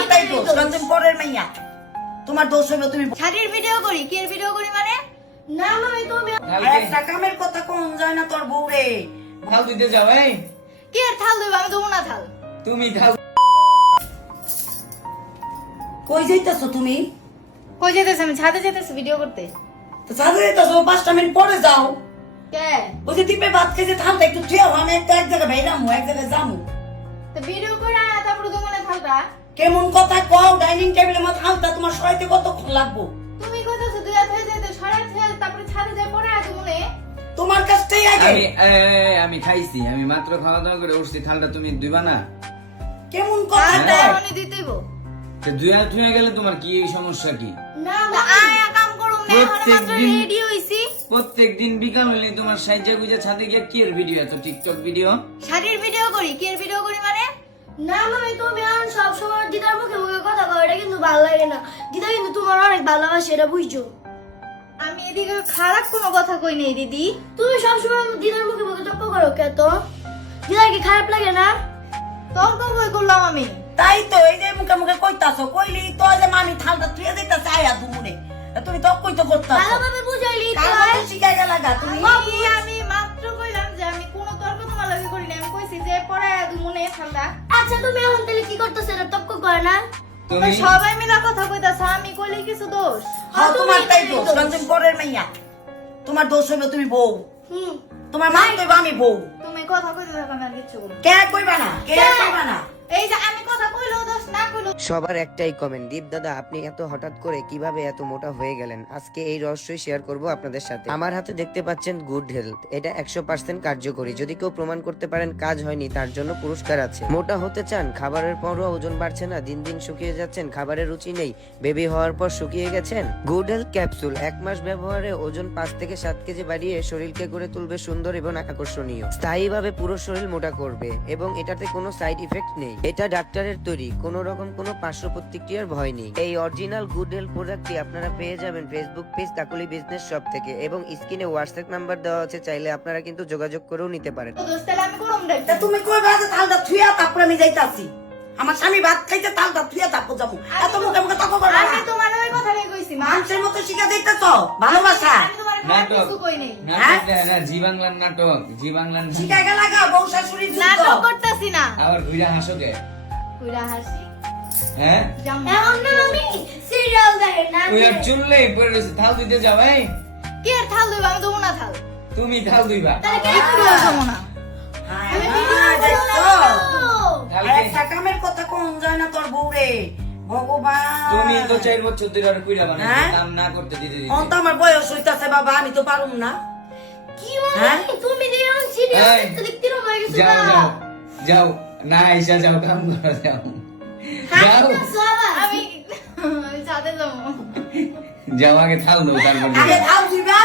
তোমারটাই দোষ কারণ তুমি পরের মাইয়া। তোমার দোষ হইল তুমি শাড়ির ভিডিও করি? কি ভিডিও করি মানে? না মামি তুমি আর একটা কামের কথা কোন যায় না তোর বউরে। থাল দিতে যাও এই। কি আর থাল দেবো? আমি দেবো না থাল। তুমি থাল কই যাইতেছো তুমি? কই যেতেছে আমি ছাদে যেতেছি ভিডিও করতে। তো সাথে যাইতেছো পাঁচটা মিনিট পরে যাও। কে? ওই যে টিপে ভাত খেয়েছে থামটা একটু থুয়াও আমি একটা এক জায়গায় বাইরামু এক জায়গায় যামু। তো ভিডিও করে আয়া তারপরে না থালটা? কেমন কথা কও ডাইনিং টেবিলের মধ্যে থামটা তোমার সরাইতে কতক্ষণ লাগবো? তুমি কইতাছো দুই হাত হয়ে যেতে সরাই থেকে তারপরে ছাদে যাই পরে আয় মনে? তোমার কাছটাই আগে। আমি আমি খাইছি আমি মাত্র খাওয়া দাওয়া করে উঠছি থালটা তুমি দিবা না? কেমন কথা কও? এমনি দিতেইব তো দুই হাত হয়ে গেলে তোমার কি এই সমস্যা কি? না তো আয়া কাম করুম না প্রত্যেক দিন- রেডি হইছি। প্রত্যেক দিন বিকাল হলে তোমার সাইজা গুজা ছাদে গিয়ে কি এর ভিডিও এত টিকটক ভিডিও শাড়ির ভিডিও করি কি এর ভিডিও করি মানে? না মামি তুমি এখন সব সময় দিদার মুখে মুখে কথা কও এটা কিন্তু ভালো লাগে না। দিদা কিন্তু তোমার অনেক ভালোবাসে এটা বুঝছ? আমি এদিকে খারাপ কোনো কথা কই নেই দিদি। তুমি সবসময় দিদার মুখে মুখে তর্ক করো কে তো দিদার কি খারাপ লাগে না? তর্ক কই করলাম আমি? তাই তো এই যে মুখে মুখে কইতাছো কইলি তো যে মামি থালটা থুয়ে দিতেছে আয়া দুমুনে তুমি তো কই তো করতাছো। ভালোভাবে বুঝাইলি তো। শিখাই গেলা গা তুমি আমি মাত্র কইলাম যে আমি কোনো তর্ক তোমার লাগে করি না আমি কইছি যে পরে আয়া মনে ঠান্ডা আচ্ছা তুমি এখন তাহলে কি করতেছ? এটা তক্ক করে না। তুমি সবাই মিলা কথা কইতাছ আমি কইলে কিছু দোষ। হ্যাঁ তোমার তাই দোষ। কারণ তুমি পরের মাইয়া। তোমার দোষ হইল তুমি বউ। হুম। তোমার মা কইবা আমি বউ। তুমি কথা কইতে থাকো আমি আর কিচ্ছু কে কইবা না? কে? কইবা না? এই যে আমি কথা সবার একটাই কমেন্ট দীপ দাদা, আপনি এত হঠাৎ করে কীভাবে এত মোটা হয়ে গেলেন? আজকে এই রহস্যই শেয়ার করব আপনাদের সাথে। আমার হাতে দেখতে পাচ্ছেন গুড হেলথ এটা একশো পার্সেন্ট কার্যকরী। যদি কেউ প্রমাণ করতে পারেন কাজ হয়নি, তার জন্য পুরস্কার আছে। মোটা হতে চান, খাবারের পরও ওজন বাড়ছে না, দিন দিন শুকিয়ে যাচ্ছেন, খাবারের রুচি নেই বেবি হওয়ার পর শুকিয়ে গেছেন? গুড হেলথ ক্যাপসুল এক মাস ব্যবহারে ওজন পাঁচ থেকে সাত কেজি বাড়িয়ে শরীরকে গড়ে তুলবে সুন্দর এবং আকর্ষণীয়। স্থায়ীভাবে পুরো শরীর মোটা করবে, এবং এটাতে কোনো সাইড ইফেক্ট নেই। এটা ডাক্তারের তৈরি, কোনো রকম কোনো পার্শ্ব প্রতিক্রিয়ার ভয় নেই। এই অরিজিনাল গুড হেলথ প্রোডাক্টটি আপনারা পেয়ে যাবেন Facebook page Kakuli business shop থেকে এবং স্ক্রিনে হোয়াটসঅ্যাপ নাম্বার দেওয়া আছে চাইলে আপনারা কিন্তু যোগাযোগ করেও নিতে পারেন। তুমি কইবা যে থালটা থুয়া তারপরে আমি যাইতাছি? আমার স্বামী ভাত খাইতে তালটা থুয়া তারপর যাব। এত মুখে মুখে তক করবা আমি তোমার ওই কইছি মানুষের মতো শিখা দিতেছ ভালোবাসা নাটক। কই জি বাংলার জি বাংলার শিখা গেলা গা বউ শাশুড়ি নাটক করতেছি না। আবার ঘুরে হাসো কে কইরা হাসি। হ্যাঁ? জাম এখন না আমি সিরিয়াল দেখেন না ওই আর চুললে পরে রয়েছে। থাল দিতে যাও এই। থাল দেবো? আমি দেবো না থাল। তুমি থাল দিবা। তাহলে কে আমি দেবো না? আমি হ্যাঁ, তুমি তো চার বছর ধরে কইরা মানে হ্যাঁ? নাম না করতে দিতে দিতে। অন্ত আমার বয়স হইতাছে বাবা আমি তো পারুম না। কি? মানে? তুমি দেখতে গেছো যাও না? যাও যাও। না আইসা যাও কাম করো যাও। আমি আমি যাতে যাব। যাও আগে থাল দাও তারপর আগে। থাল দিবা